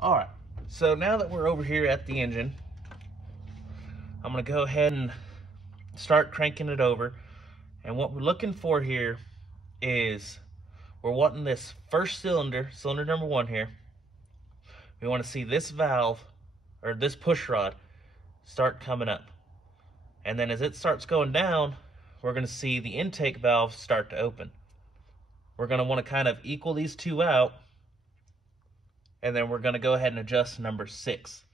All right, so now that we're over here at the engine, I'm gonna go ahead and start cranking it over. And what we're looking for here is we're wanting this first cylinder number 1 here. We want to see this valve, or this push rod, start coming up. And then as it starts going down, we're gonna see the intake valve start to open. We're gonna want to kind of equal these two out, and then we're gonna go ahead and adjust number 6.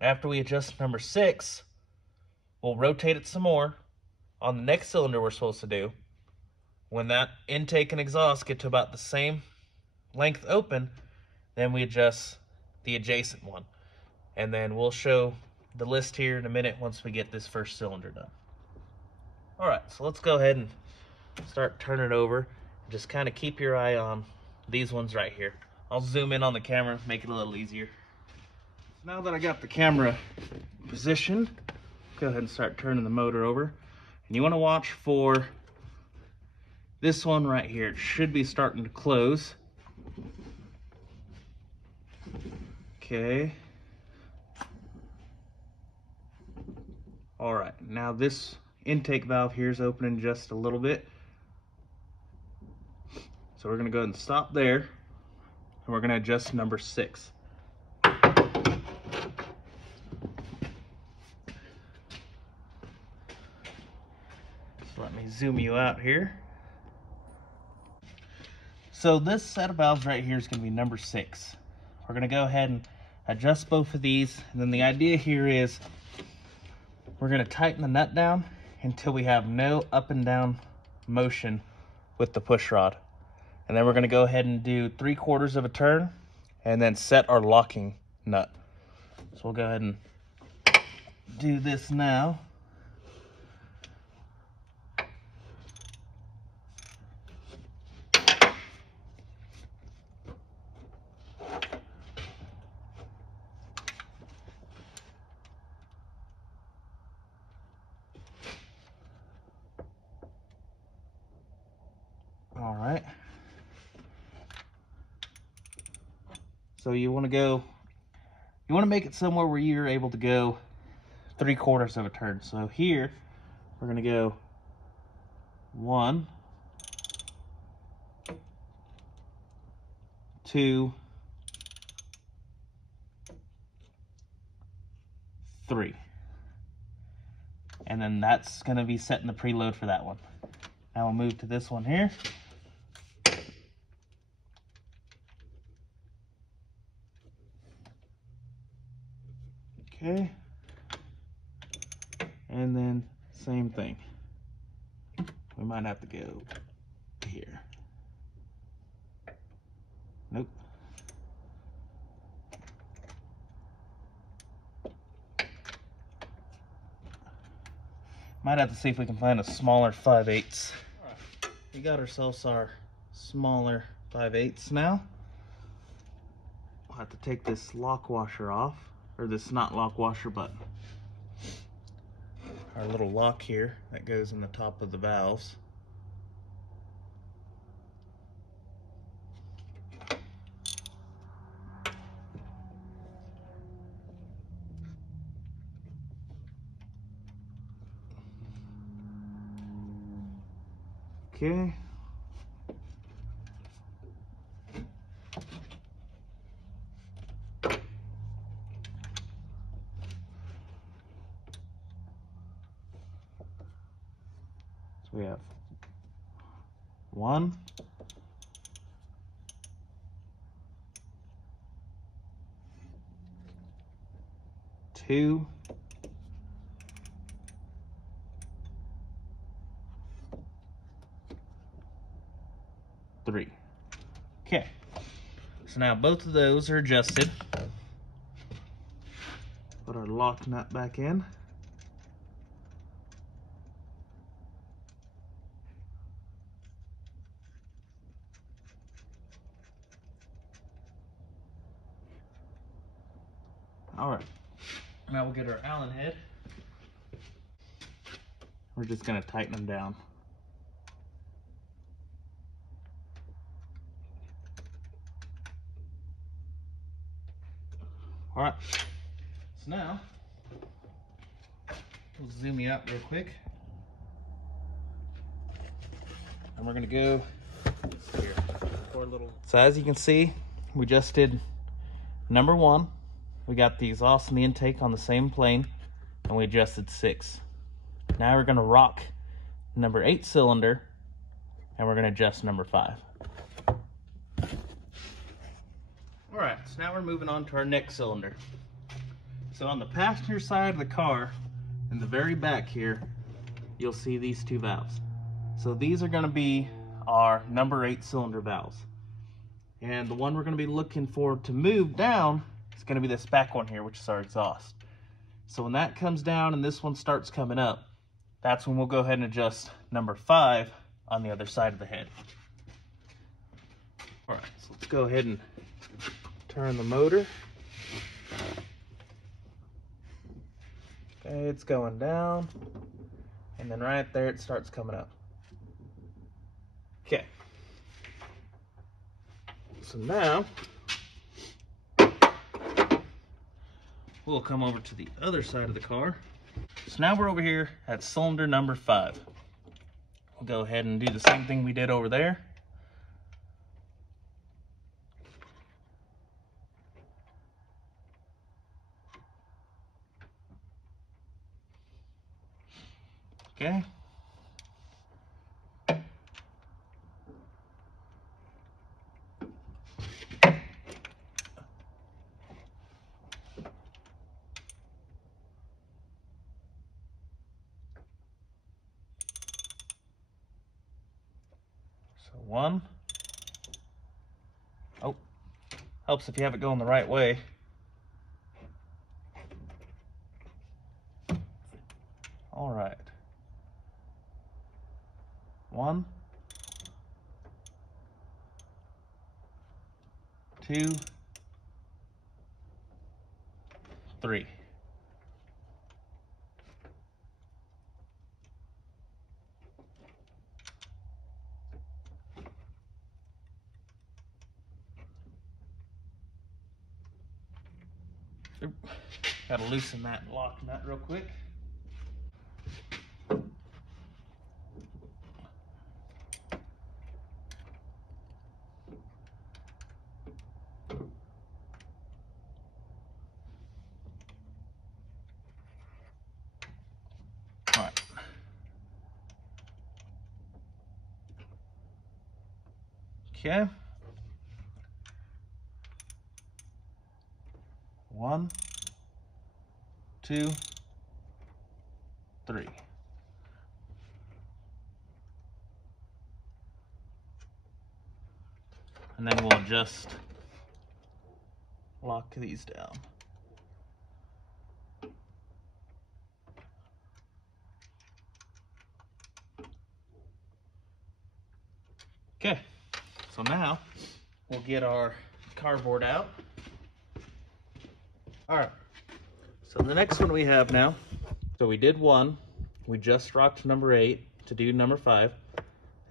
After we adjust number 6, we'll rotate it some more on the next cylinder we're supposed to do. When that intake and exhaust get to about the same length open, then we adjust the adjacent one. And then we'll show the list here in a minute once we get this first cylinder done. All right, so let's go ahead and start turning it over. Just kind of keep your eye on these ones right here. I'll zoom in on the camera, make it a little easier. Now that I got the camera positioned, go ahead and start turning the motor over. And you want to watch for this one right here. It should be starting to close. Okay. All right, now this intake valve here is opening just a little bit. So we're gonna go ahead and stop there, and we're gonna adjust number 6. So let me zoom you out here. So this set of valves right here is gonna be number 6. We're gonna go ahead and adjust both of these, and then the idea here is we're gonna tighten the nut down until we have no up and down motion with the push rod. And then we're gonna go ahead and do 3/4 of a turn and then set our locking nut. So we'll go ahead and do this now. All right. So you want to make it somewhere where you're able to go 3/4 of a turn. So here we're going to go 1, 2, 3. And then that's going to be setting the preload for that one. Now we'll move to this one here. Okay. And then same thing. We might have to go here. Nope. Might have to see if we can find a smaller 5/8. All right. We got ourselves our smaller 5/8 now. We'll have to take this lock washer off, or this not lock washer, but our little lock here that goes in the top of the valves. Okay. So we have 1, 2, 3. Okay. So now both of those are adjusted. Put our lock nut back in. All right. Now we'll get our Allen head. We're just going to tighten them down. All right, so now we'll zoom you out real quick. And we're gonna go here for a little. So as you can see, we just did number 1. We got the exhaust and the intake on the same plane, and we adjusted 6. Now we're gonna rock number 8 cylinder, and we're gonna adjust number 5. All right, so now we're moving on to our next cylinder. So on the passenger side of the car, in the very back here, you'll see these 2 valves. So these are gonna be our number 8 cylinder valves. And the one we're gonna be looking for to move down is gonna be this back one here, which is our exhaust. So when that comes down and this one starts coming up, that's when we'll go ahead and adjust number 5 on the other side of the head. All right, so let's go ahead and turn the motor. Okay, it's going down, and then right there it starts coming up. Okay, so now we'll come over to the other side of the car. So now we're over here at cylinder number 5. We'll go ahead and do the same thing we did over there. Okay. So 1. Oh, helps if you have it going the right way. All right. 1, 2, 3. Gotta loosen that lock nut real quick. All right. Okay. 1, 2, 3. And then we'll just lock these down. Okay, so now we'll get our cardboard out. All right, so the next one we have now, so we did 1, we just rocked number 8 to do number 5,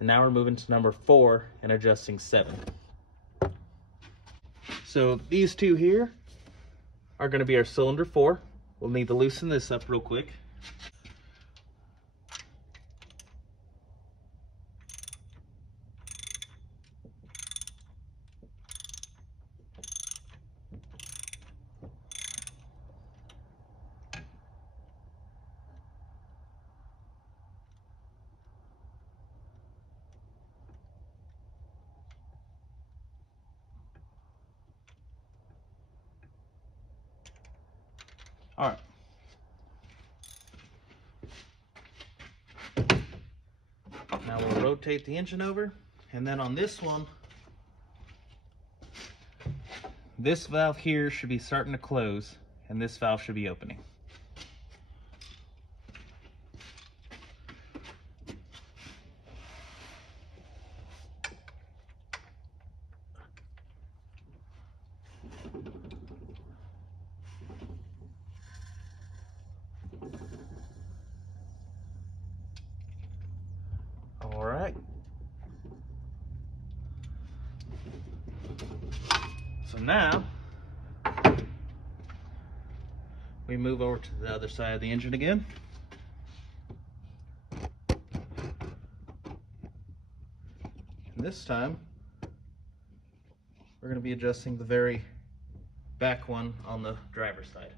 and now we're moving to number 4 and adjusting 7. So these 2 here are gonna be our cylinder 4. We'll need to loosen this up real quick. All right. Now we'll rotate the engine over, and then on this one, this valve here should be starting to close, and this valve should be opening. All right. So now we move over to the other side of the engine again. And this time, we're going to be adjusting the very back one on the driver's side.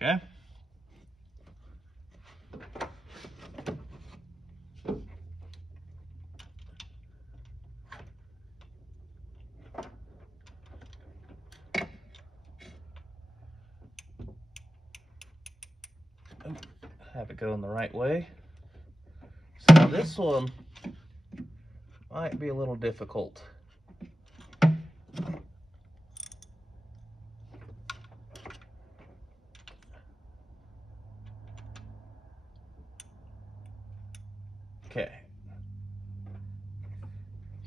Okay. Have it going the right way. So this one might be a little difficult. Okay.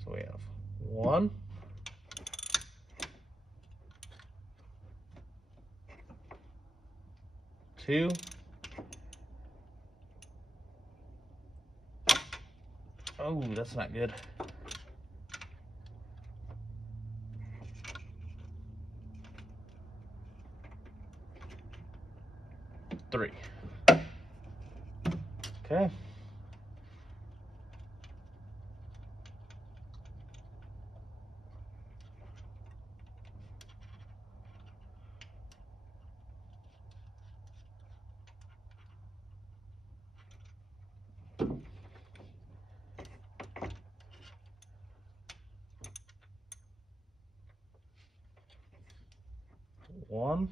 So we have 1, 2, oh, that's not good. 3. Okay. One,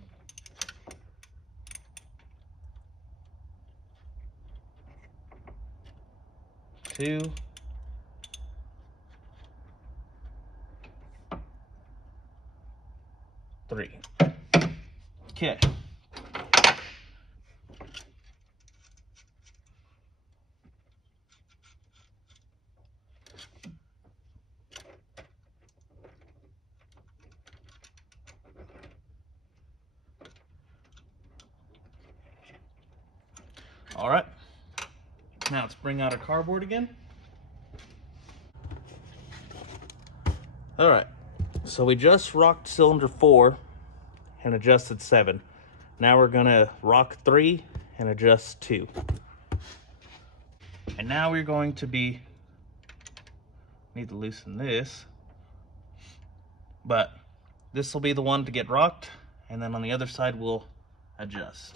2, 3. Okay. All right. Now let's bring out our cardboard again. All right. So we just rocked cylinder 4 and adjusted 7. Now we're gonna rock 3 and adjust 2. And now we're going to need to loosen this, but this will be the one to get rocked, and then on the other side we'll adjust.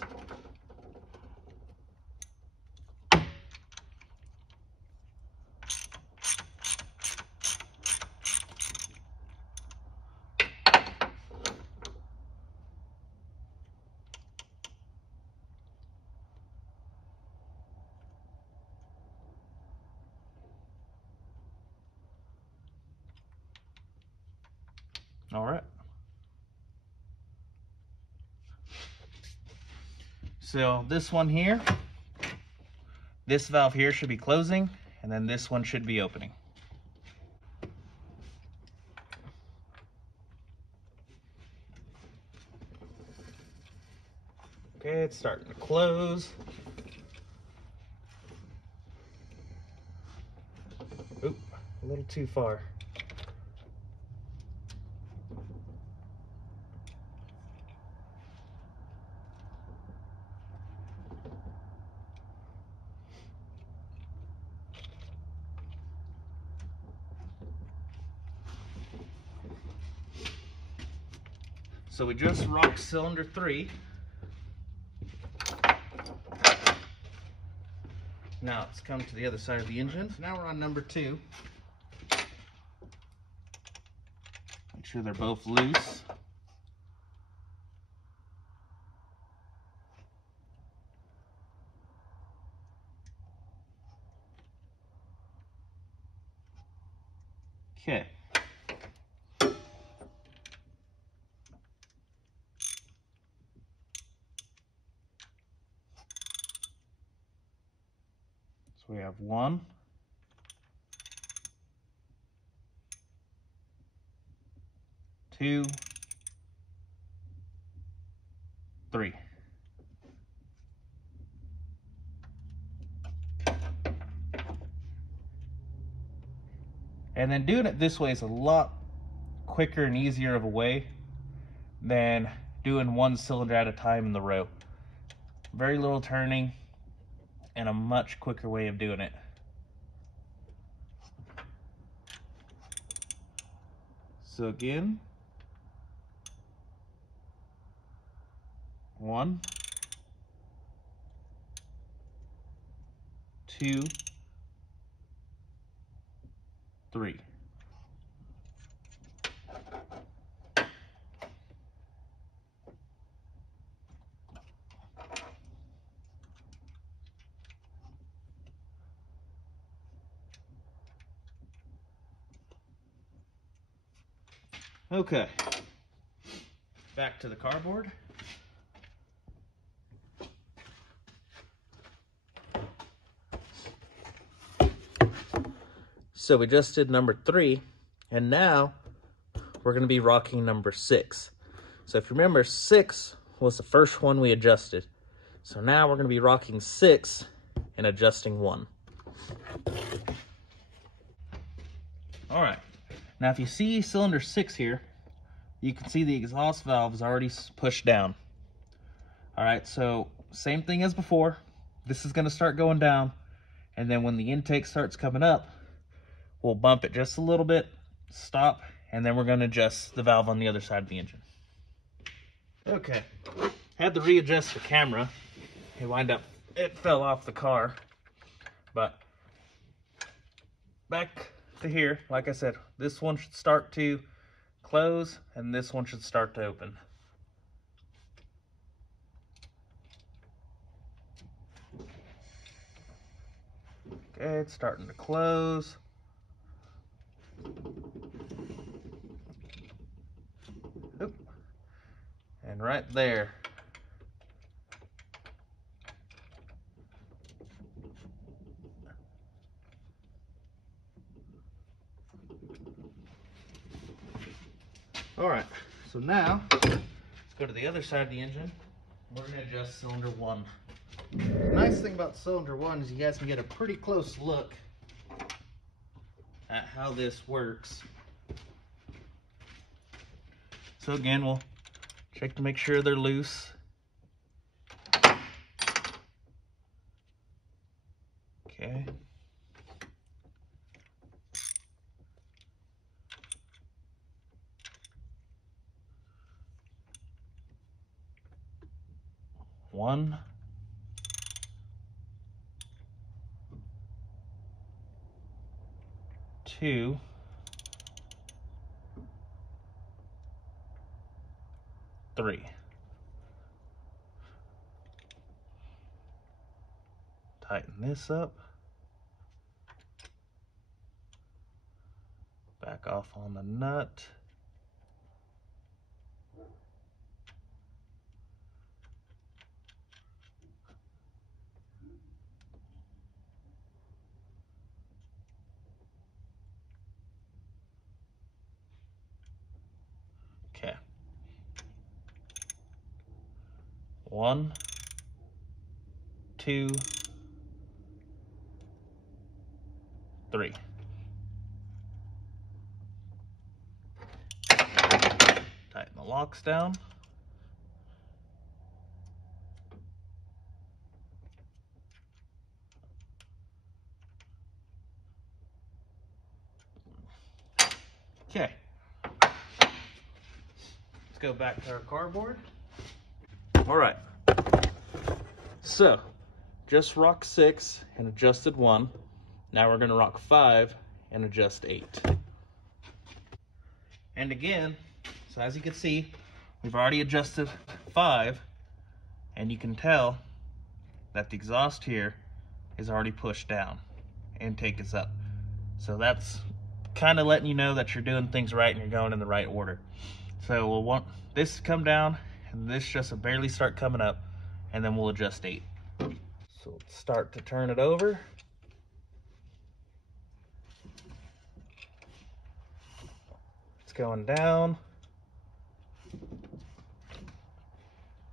All right. So this one here, this valve here should be closing, and then this one should be opening. Okay, it's starting to close. Oop, a little too far. So we just rocked cylinder 3. Now let's come to the other side of the engine. So now we're on number 2. Make sure they're both loose. Okay. So we have 1, 2, 3. And then doing it this way is a lot quicker and easier of a way than doing one cylinder at a time in the row. Very little turning and a much quicker way of doing it. So again, 1, 2, 3. Okay, back to the cardboard. So we just did number 3, and now we're going to be rocking number 6. So if you remember, 6 was the first one we adjusted. So now we're going to be rocking 6 and adjusting 1. All right, now if you see cylinder 6 here, you can see the exhaust valve is already pushed down. All right, so same thing as before. This is going to start going down, and then when the intake starts coming up, we'll bump it just a little bit, stop, and then we're going to adjust the valve on the other side of the engine. Okay, had to readjust the camera. It fell off the car, but back to here, like I said, this one should start to close and this one should start to open. Okay, it's starting to close. Oop. And right there. All right, so now let's go to the other side of the engine. We're going to adjust cylinder 1. The nice thing about cylinder 1 is you guys can get a pretty close look at how this works. So again, we'll check to make sure they're loose. Okay. One. 2. 3. Tighten this up. Back off on the nut. Okay. 1, 2, 3. Tighten the locks down. Okay. Let's go back to our cardboard. All right. So, just rock 6 and adjusted 1. Now we're going to rock 5 and adjust 8. And again, so as you can see, we've already adjusted 5, and you can tell that the exhaust here is already pushed down. Intake is up. So that's kind of letting you know that you're doing things right and you're going in the right order. So we'll want this to come down and this just to barely start coming up, and then we'll adjust 8. So let's start to turn it over. It's going down.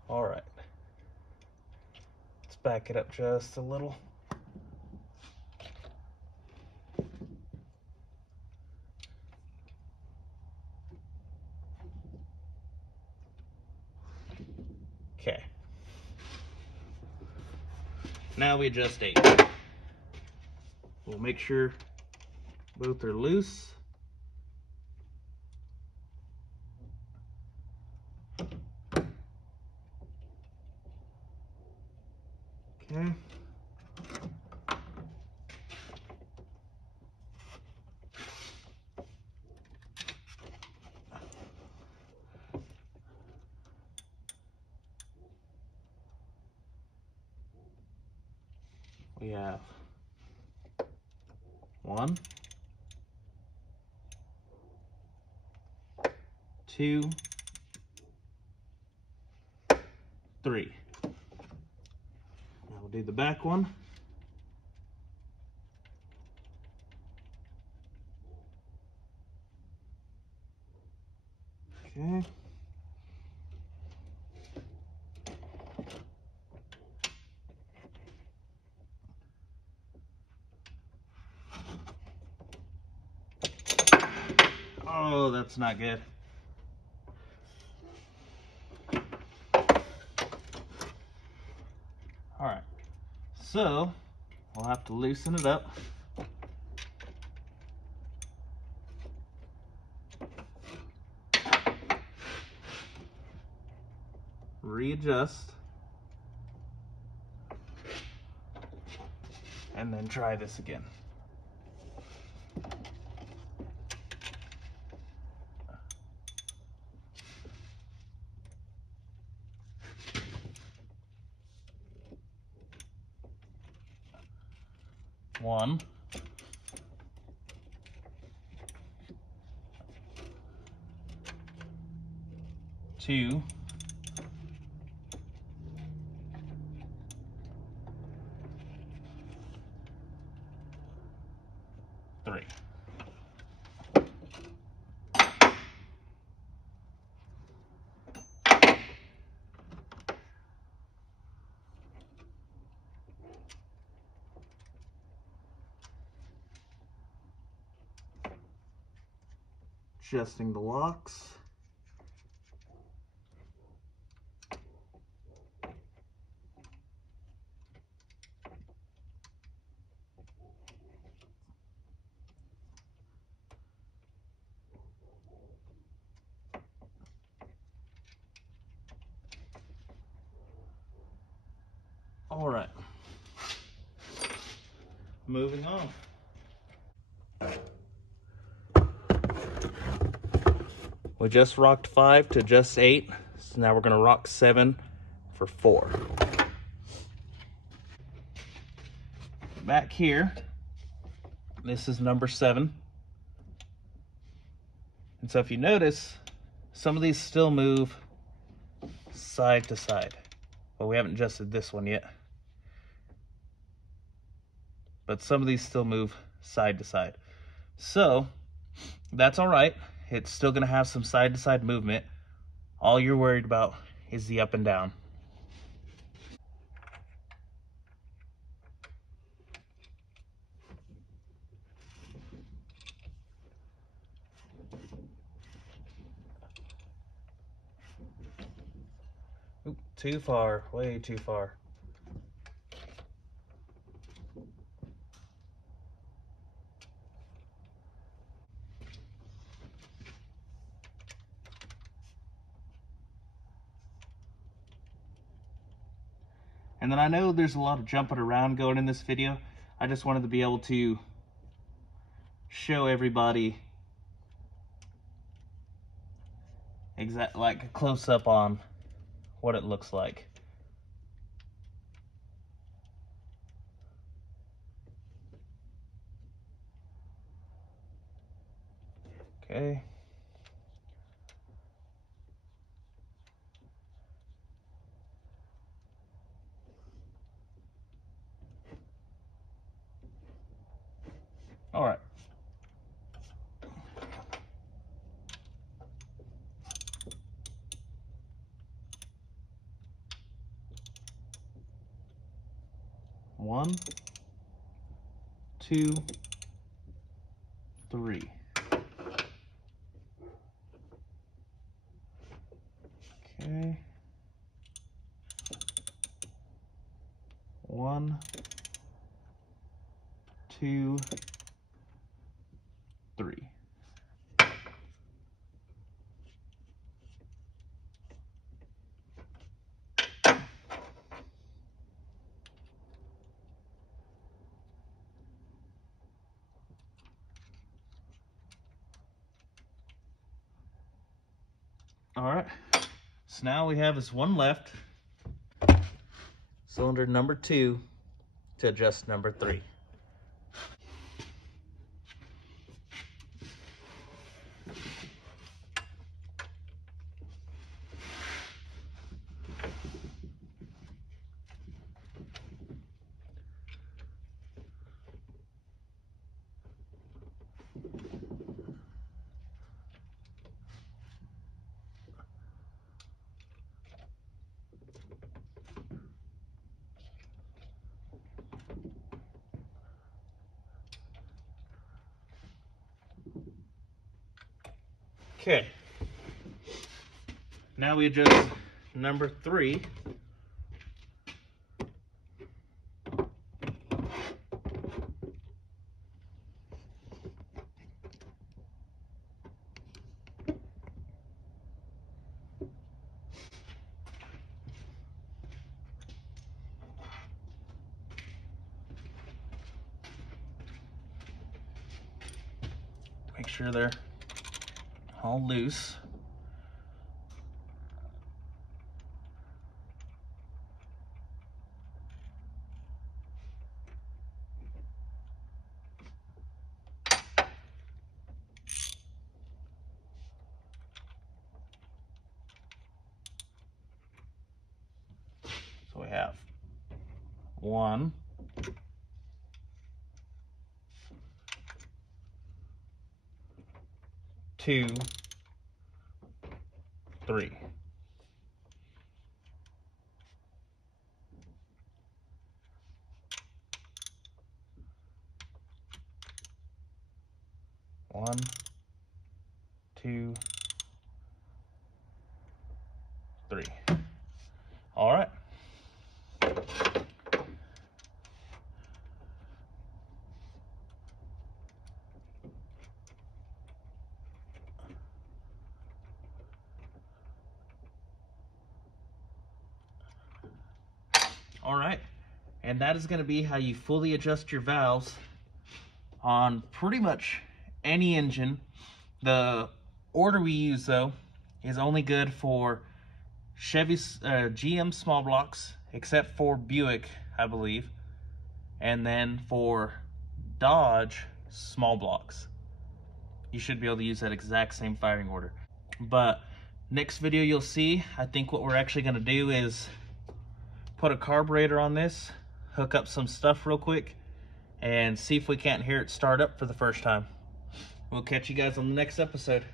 All right. back it up just a little. Okay. Now we adjust 8. We'll make sure both are loose. Okay. We have 1, 2, 3. Now we'll do the back one. Okay. Oh, that's not good. All right, so we'll have to loosen it up. Readjust. And then try this again. One, 2, 3. Adjusting the locks. All right, moving on. We just rocked 5 to just 8, so now we're gonna rock 7 for 4. Back here, this is number 7. And so if you notice, some of these still move side to side. Well, we haven't adjusted this one yet. But some of these still move side to side. So that's all right. It's still gonna have some side to side movement. All you're worried about is the up and down. Oop, too far, way too far. And then I know there's a lot of jumping around going in this video. I just wanted to be able to show everybody like a close up on what it looks like. Okay. All right. 1, 2, 3. Okay. 1, 2, 3. All right, so now we have this one left, cylinder number 2 to adjust number 3. Okay, now we adjust number 3. Make sure they're all loose. So we have 1, 2, 3. One, 2, 3. All right. All right, and that is going to be how you fully adjust your valves on pretty much any engine. The order we use, though, is only good for Chevy's GM small blocks, except for Buick, I believe, and then for Dodge small blocks. You should be able to use that exact same firing order. But next video you'll see, I think what we're actually going to do is put a carburetor on this, hook up some stuff real quick, and see if we can't hear it start up for the first time. We'll catch you guys on the next episode.